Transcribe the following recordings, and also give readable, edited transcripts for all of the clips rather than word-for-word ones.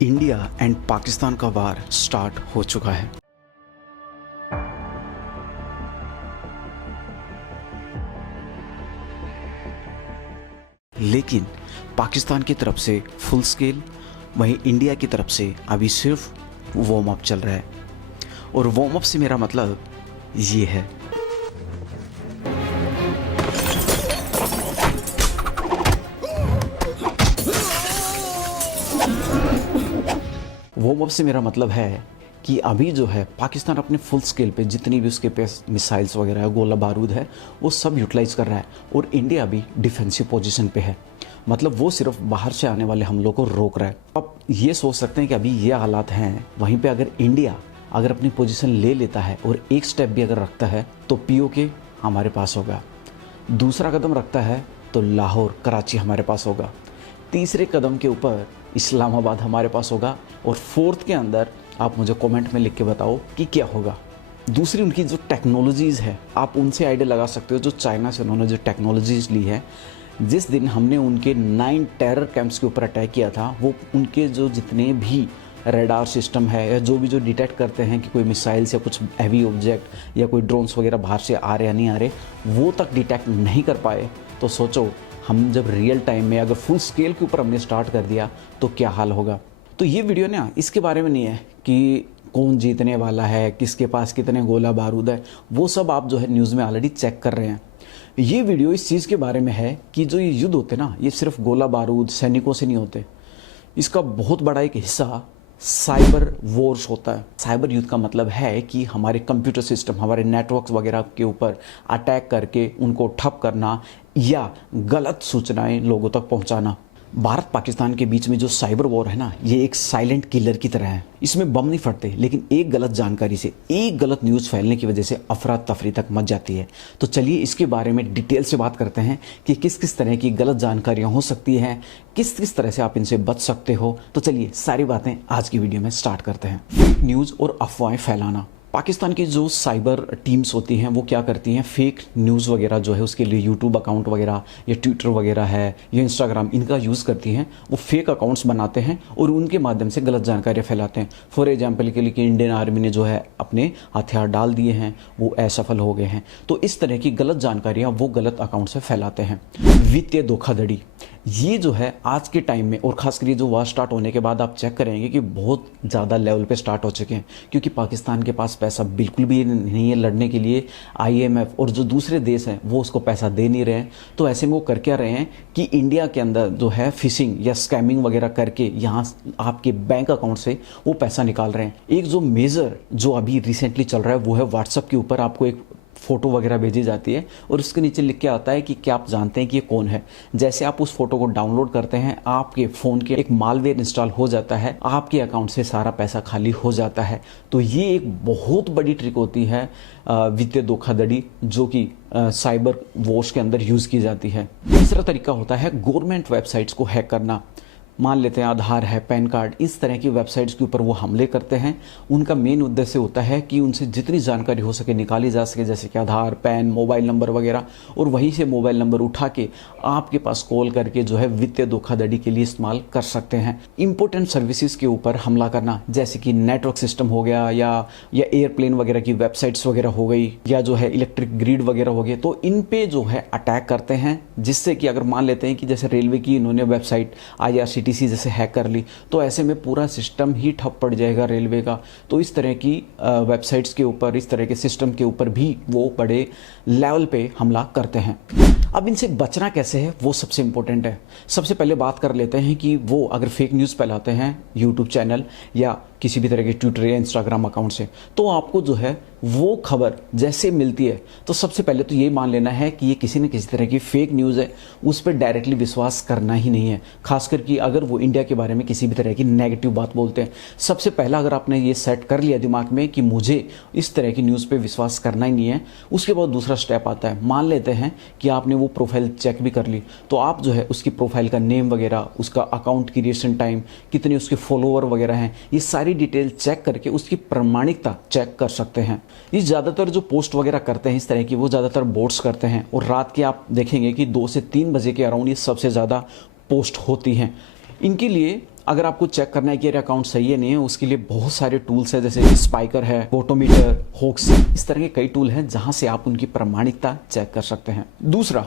India and Pakistan का वार start हो चुका है। लेकिन पाकिस्तान की तरफ से फुल स्केल, वहीं इंडिया की तरफ से अभी सिर्फ वार्म अप चल रहा है। और वार्म अप से मेरा मतलब ये है, वार्म अप से मेरा मतलब है कि अभी जो है पाकिस्तान अपने फुल स्केल पे जितनी भी उसके पास मिसाइल्स वगैरह है, गोला बारूद है, वो सब यूटिलाइज कर रहा है। और इंडिया भी डिफेंसिव पोजीशन पे है, मतलब वो सिर्फ बाहर से आने वाले हमलों को रोक रहा है। आप ये सोच सकते हैं कि अभी ये हालात हैं, वहीं पे अगर इंडिया अपनी पोजीशन ले लेता है और एक स्टेप भी अगर रखता है तो पीओके हमारे पास होगा, दूसरा कदम रखता है तो लाहौर कराची हमारे पास होगा, तीसरे कदम के ऊपर इस्लामाबाद हमारे पास होगा, और फोर्थ के अंदर आप मुझे कमेंट में लिख के बताओ कि क्या होगा। दूसरी उनकी जो टेक्नोलॉजीज़ है, आप उनसे आइडिया लगा सकते हो। जो चाइना से उन्होंने जो टेक्नोलॉजीज़ ली है, जिस दिन हमने उनके 9 टेरर कैंप्स के ऊपर अटैक किया था, वो उनके जो जितने भी रडार सिस्टम है या जो भी जो डिटेक्ट करते हैं कि कोई मिसाइल्स या कुछ हैवी ऑब्जेक्ट या कोई ड्रोन्स वगैरह बाहर से आ रहे या नहीं आ रहे, वो तक डिटेक्ट नहीं कर पाए। तो सोचो हम जब रियल टाइम में अगर फुल स्केल के ऊपर हमने स्टार्ट कर दिया तो क्या हाल होगा। तो ये वीडियो ना इसके बारे में नहीं है कि कौन जीतने वाला है, किसके पास कितने गोला बारूद है, वो सब आप जो है न्यूज़ में ऑलरेडी चेक कर रहे हैं। ये वीडियो इस चीज़ के बारे में है कि जो ये युद्ध होते ना, ये सिर्फ गोला बारूद सैनिकों से नहीं होते। इसका बहुत बड़ा एक हिस्सा साइबर वॉर्स होता है। साइबर युद्ध का मतलब है कि हमारे कंप्यूटर सिस्टम, हमारे नेटवर्क्स वगैरह के ऊपर अटैक करके उनको ठप करना या गलत सूचनाएं लोगों तक पहुंचाना। भारत पाकिस्तान के बीच में जो साइबर वॉर है ना, ये एक साइलेंट किलर की तरह है। इसमें बम नहीं फटते, लेकिन एक गलत जानकारी से, एक गलत न्यूज़ फैलने की वजह से अफरा तफरी तक मच जाती है। तो चलिए इसके बारे में डिटेल से बात करते हैं कि किस किस तरह की गलत जानकारियां हो सकती हैं, किस किस तरह से आप इनसे बच सकते हो। तो चलिए सारी बातें आज की वीडियो में स्टार्ट करते हैं। फेक न्यूज़ और अफवाहें फैलाना। पाकिस्तान की जो साइबर टीम्स होती हैं वो क्या करती हैं, फेक न्यूज़ वगैरह जो है उसके लिए यूट्यूब अकाउंट वगैरह या ट्विटर वगैरह है या इंस्टाग्राम, इनका यूज़ करती हैं। वो फेक अकाउंट्स बनाते हैं और उनके माध्यम से गलत जानकारियाँ फैलाते हैं। फॉर एग्जांपल के लिए कि इंडियन आर्मी ने जो है अपने हथियार डाल दिए हैं, वो असफल हो गए हैं। तो इस तरह की गलत जानकारियाँ वो गलत अकाउंट से फैलाते हैं। वित्तीय धोखाधड़ी, ये जो है आज के टाइम में और ख़ासकर ये जो वार स्टार्ट होने के बाद आप चेक करेंगे कि बहुत ज़्यादा लेवल पे स्टार्ट हो चुके हैं, क्योंकि पाकिस्तान के पास पैसा बिल्कुल भी नहीं है लड़ने के लिए। आईएमएफ और जो दूसरे देश हैं वो उसको पैसा दे नहीं रहे हैं। तो ऐसे में वो कर क्या रहे हैं कि इंडिया के अंदर जो है फिशिंग या स्कैमिंग वगैरह करके यहाँ आपके बैंक अकाउंट से वो पैसा निकाल रहे हैं। एक जो मेजर जो अभी रिसेंटली चल रहा है वो है व्हाट्सएप के ऊपर आपको एक फ़ोटो वगैरह भेजी जाती है और उसके नीचे लिख के आता है कि क्या आप जानते हैं कि ये कौन है। जैसे आप उस फोटो को डाउनलोड करते हैं, आपके फ़ोन के एक मालवेयर इंस्टॉल हो जाता है, आपके अकाउंट से सारा पैसा खाली हो जाता है। तो ये एक बहुत बड़ी ट्रिक होती है वित्तीय धोखाधड़ी, जो कि साइबर वॉर्स के अंदर यूज़ की जाती है। तीसरा तरीका होता है गवर्नमेंट वेबसाइट्स को हैक करना। मान लेते हैं आधार है, पैन कार्ड, इस तरह की वेबसाइट्स के ऊपर वो हमले करते हैं। उनका मेन उद्देश्य होता है कि उनसे जितनी जानकारी हो सके निकाली जा सके, जैसे कि आधार, पैन, मोबाइल नंबर वगैरह, और वहीं से मोबाइल नंबर उठा के आपके पास कॉल करके जो है वित्तीय धोखाधड़ी के लिए इस्तेमाल कर सकते हैं। इंपॉर्टेंट सर्विसेज के ऊपर हमला करना, जैसे कि नेटवर्क सिस्टम हो गया या एयरप्लेन वगैरह की वेबसाइट्स वगैरह हो गई, या जो है इलेक्ट्रिक ग्रिड वगैरह हो गए, तो इन पे जो है अटैक करते हैं। जिससे कि अगर मान लेते हैं कि जैसे रेलवे की इन्होंने वेबसाइट IRCTC जैसे हैक कर ली, तो ऐसे में पूरा सिस्टम ही ठप पड़ जाएगा रेलवे का। तो इस तरह की वेबसाइट्स के ऊपर, इस तरह के सिस्टम के ऊपर भी वो बड़े लेवल पे हमला करते हैं। अब इनसे बचना कैसे है वो सबसे इंपॉर्टेंट है। सबसे पहले बात कर लेते हैं कि वो अगर फेक न्यूज़ फैलाते हैं यूट्यूब चैनल या किसी भी तरह के ट्विटर या इंस्टाग्राम अकाउंट से, तो आपको जो है वो खबर जैसे मिलती है तो सबसे पहले तो ये मान लेना है कि ये किसी न किसी तरह की फेक न्यूज़ है, उस पर डायरेक्टली विश्वास करना ही नहीं है। खासकर कि अगर वो इंडिया के बारे में किसी भी तरह की नेगेटिव बात बोलते हैं, सबसे पहला अगर आपने ये सेट कर लिया दिमाग में कि मुझे इस तरह की न्यूज़ पे विश्वास करना ही नहीं है, उसके बाद दूसरा स्टेप आता है। मान लेते हैं कि आपने वो प्रोफाइल चेक भी कर ली, तो आप जो है उसकी प्रोफाइल का नेम वगैरह, उसका अकाउंट क्रिएशन टाइम, कितने उसके फॉलोवर वगैरह हैं, ये सारी डिटेल चेक करके उसकी प्रामाणिकता चेक कर सकते हैं। ये ज़्यादातर जो पोस्ट वगैरह करते हैं इस तरह की, वो ज़्यादातर बोट्स करते हैं, और रात के आप देखेंगे कि 2 से 3 बजे के अराउंड ये सबसे ज़्यादा पोस्ट होती हैं। इनके लिए अगर आपको चेक करना है कि ये अकाउंट सही है नहीं है, उसके लिए बहुत सारे टूल्स है, जैसे स्पाइकर है, फोटोमीटर, होक्स, इस तरह के कई टूल हैं जहां से आप उनकी प्रामाणिकता चेक कर सकते हैं। दूसरा,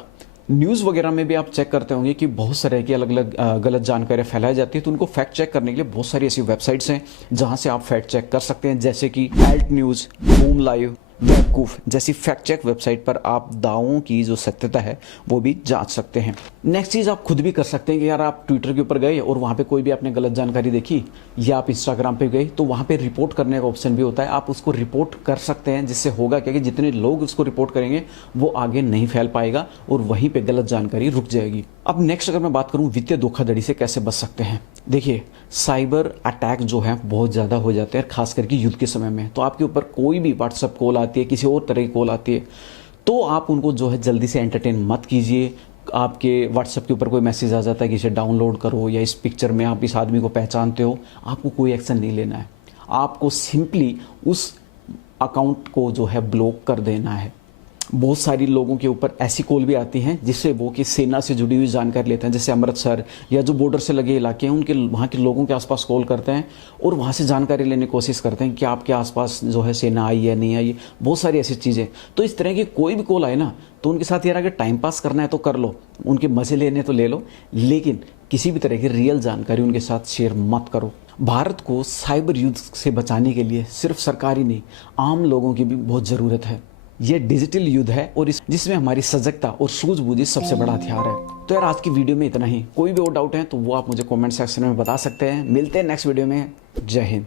न्यूज़ वगैरह में भी आप चेक करते होंगे कि बहुत सारे की अलग अलग गलत जानकारी फैलाई जाती है, तो उनको फैक्ट चेक करने के लिए बहुत सारी ऐसी वेबसाइट्स हैं जहां से आप फैक्ट चेक कर सकते हैं, जैसे कि Alt news, boom live, Webqoof जैसी फैक्ट चेक वेबसाइट पर आप दावों की जो सत्यता है वो भी जांच सकते हैं। नेक्स्ट चीज़ आप खुद भी कर सकते हैं कि यार आप ट्विटर के ऊपर गए और वहाँ पे कोई भी आपने गलत जानकारी देखी, या आप इंस्टाग्राम पे गए तो वहाँ पे रिपोर्ट करने का ऑप्शन भी होता है, आप उसको रिपोर्ट कर सकते हैं, जिससे होगा क्या कि जितने लोग उसको रिपोर्ट करेंगे वो आगे नहीं फैल पाएगा और वहीं पर गलत जानकारी रुक जाएगी। अब नेक्स्ट अगर मैं बात करूँ वित्तीय धोखाधड़ी से कैसे बच सकते हैं, देखिए साइबर अटैक जो है बहुत ज़्यादा हो जाते हैं, खास करके युद्ध के समय में। तो आपके ऊपर कोई भी व्हाट्सएप कॉल आती है, किसी और तरह की कॉल आती है, तो आप उनको जो है जल्दी से एंटरटेन मत कीजिए। आपके व्हाट्सएप के ऊपर कोई मैसेज आ जाता है कि इसे डाउनलोड करो, या इस पिक्चर में आप इस आदमी को पहचानते हो, आपको कोई एक्शन नहीं लेना है, आपको सिंपली उस अकाउंट को जो है ब्लॉक कर देना है। बहुत सारी लोगों के ऊपर ऐसी कॉल भी आती हैं जिससे वो कि सेना से जुड़ी हुई जानकारी लेते हैं, जैसे अमृतसर या जो बॉर्डर से लगे इलाके हैं उनके वहाँ के लोगों के आसपास कॉल करते हैं और वहाँ से जानकारी लेने की कोशिश करते हैं कि आपके आसपास जो है सेना आई है नहीं आई, बहुत सारी ऐसी चीज़ें। तो इस तरह की कोई भी कॉल आए ना, तो उनके साथ यार अगर टाइम पास करना है तो कर लो, उनके मज़े लेने तो ले लो, लेकिन किसी भी तरह की रियल जानकारी उनके साथ शेयर मत करो। भारत को साइबर युद्ध से बचाने के लिए सिर्फ सरकारी नहीं, आम लोगों की भी बहुत ज़रूरत है। ये डिजिटल युद्ध है और जिसमें हमारी सजगता और सूझबूझ सबसे बड़ा हथियार है। तो यार आज की वीडियो में इतना ही। कोई भी और डाउट है तो वो आप मुझे कमेंट सेक्शन में बता सकते हैं। मिलते हैं नेक्स्ट वीडियो में। जय हिंद।